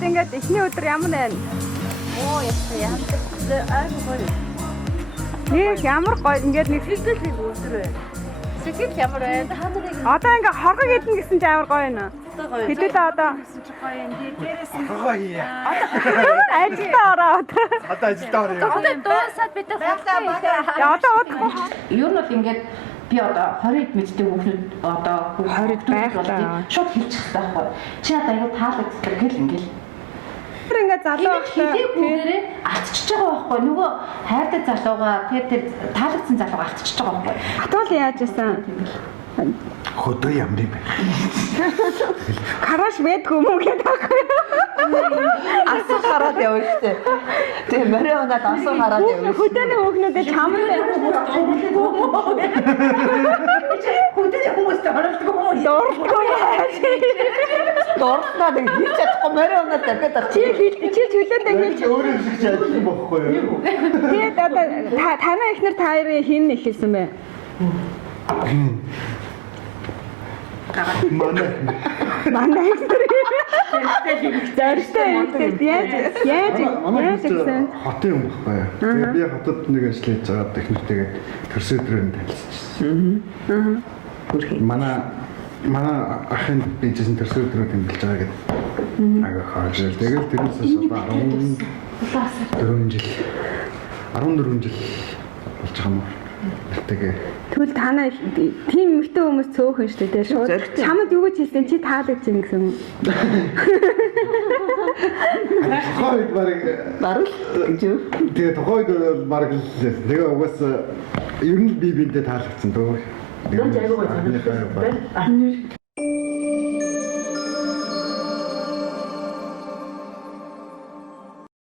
Надад ингээд эхний өдөр ямар байна? Оо яа. Айн гоё. Нэг ямар гоё ингээд нэг Сэтгэл өдөр байна. Сэтгэл ямар байна? одоо ингээд хоргог идэн гэсэн чи амар гоё байна. Хэдүүлээ одоо Гоё юм. Дээрээс нь Гоё. ажилдаа ороод. Одоо ажилдаа орё. одоо дуусаад бид Одоо удахгүй. Ер нь бол ингээд би одоо 20-д мэддэг хүүхнүүд одоо 20-д байх та. шууд хэлчих таахгүй. Чи одоо аяа таалагддаг гэл ингээл. Тэр ингээд залуу Хэлээгүйгээрээ алтчиж байгаа байхгүй. Нөгөө хайртай залууга тэр таалагдсан залууга алтчиж байгаа байхгүй. Атуул яаж исэн? Хөдөө ямар юм бэ? Караш байдгүй юм уу гэдэг байхгүй. Асуу хараад явна штэ. Тэгээ морин унаад асуу хараад явна. Хөдөөний хүүхнүүдэд чамд Хөдөөний хүмүүстэй оролддог юм уу? Дорснаа нэг хийж чадахгүй морин унаад дахиад чи чөлөөтэй хэлж Өөрөө шиг ажиллах байхгүй юу? тэгээд одоо танай эхнэр та хоёрын хин ихэлсэн бэ? Манай эхнэр. Зартай яаж гэсэн? Хотын юм байхгүй юу? Тэгээ би хотод нэг ажил хийж байгаа техниктэйгээ төрсөдрөөр танилцчихсан. Манай ахын бизнес төрсөдрөөр тэмдэглэж байгаа гэдэг. Ага хаажил. Тэгэл тэрнээс одоо 14 жил болж байгаа юм. Тэгээ Тэгвэл танай тийм эмэгтэй хүмүүс цөөхөн шүү дээ шууд. Чамд юу гэж хэлсэн чи таалагдсан гэсэн юм. тухайд барал гэж юу? тэгээ тухайд баг л тэгээ угаасаа ер нь би биндээ таалагдсан дөө. Дөө айгуу гоё.